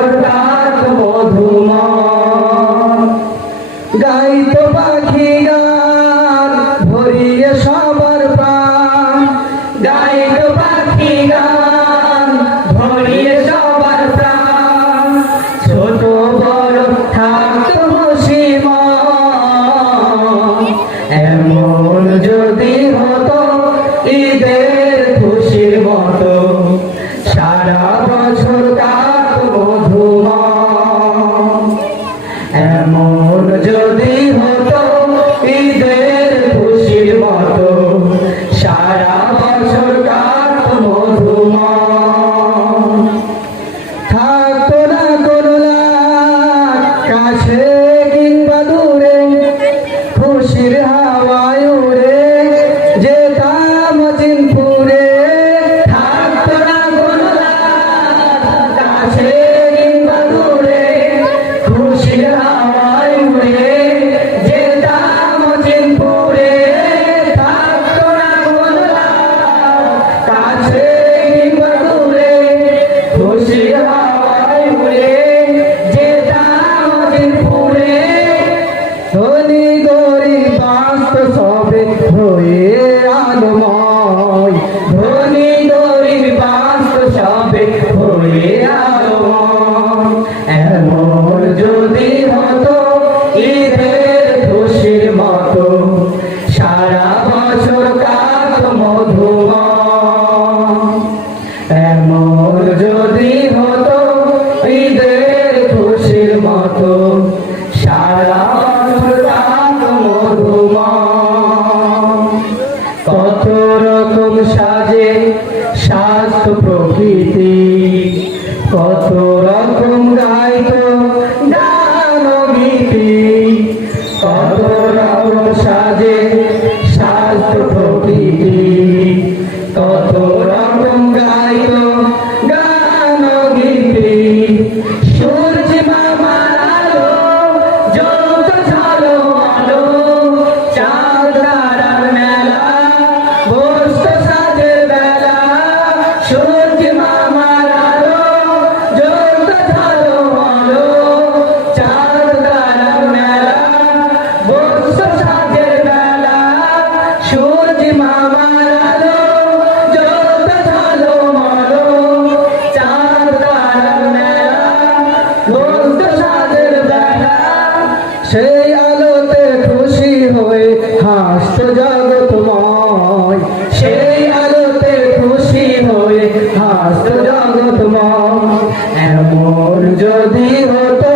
বছর কাক মধুময় গাইতো পাখি গান ভরিয়ে সবার প্রাণ গাইতো পাখি গান ভরিয়ে সবার প্রাণ ছোট বড় থাকতো মুসিময় এমন যদি হতো ঈদের খুশির মতো সারা বছর কাক মধুময় এমন যদি হতো ঈদের খুশির মতো সারা বছর কাক মধুময় থাকতো না কোনো লাখ কাছে কিংবা দূরে খুশির হাওয়ায় উড়ে যেতাম চিনপুরে থাকতো না কোনো লাখ কাছে কিংবা দূরে খুশির হাওয়ায় উড়ে যেতাম চিনপুরে থাকতো না কোনো লাখ কাছে কিংবা দূরে খুশির হাওয়ায় উড়ে যেতাম চিনপুরে ধনী গরিব বাস্ত সবে হয়ে আলোময় ধনী গরিব বাস্ত সবে হয়ে আলোময় এমন যদি হতো ঈদের খুশির মতো সারা বছর কাক মধুময় এমন যদি হতো ঈদের খুশির মতো সারা বছর কাক মধুময় কত রকম সাজে স্বাস্থ্য প্রকৃতি কত রকম গাইতো গান গীতি কত রকম সাজে স্বাস্থ্য প্রকৃতি কত রকম গাইতো গান গীতি সূর্য মামার আলো যত ঝালো আলো চাঁদ তারার মেলা বসতো সাজের বেলা সূর্য মামার আলো যত ঝালো আলো চাঁদ তারার মেলা বসতো সাজের বেলা সূর্য মামার আলো যত ঝালো আলো চাঁদ তারার মেলা বসতো সাজের বেলা সেই আলোতে খুশি হয়ে হাসতো জগৎময় সেই আলোতে খুশি হয়ে হাসতো জগৎময় এমন যদি হতো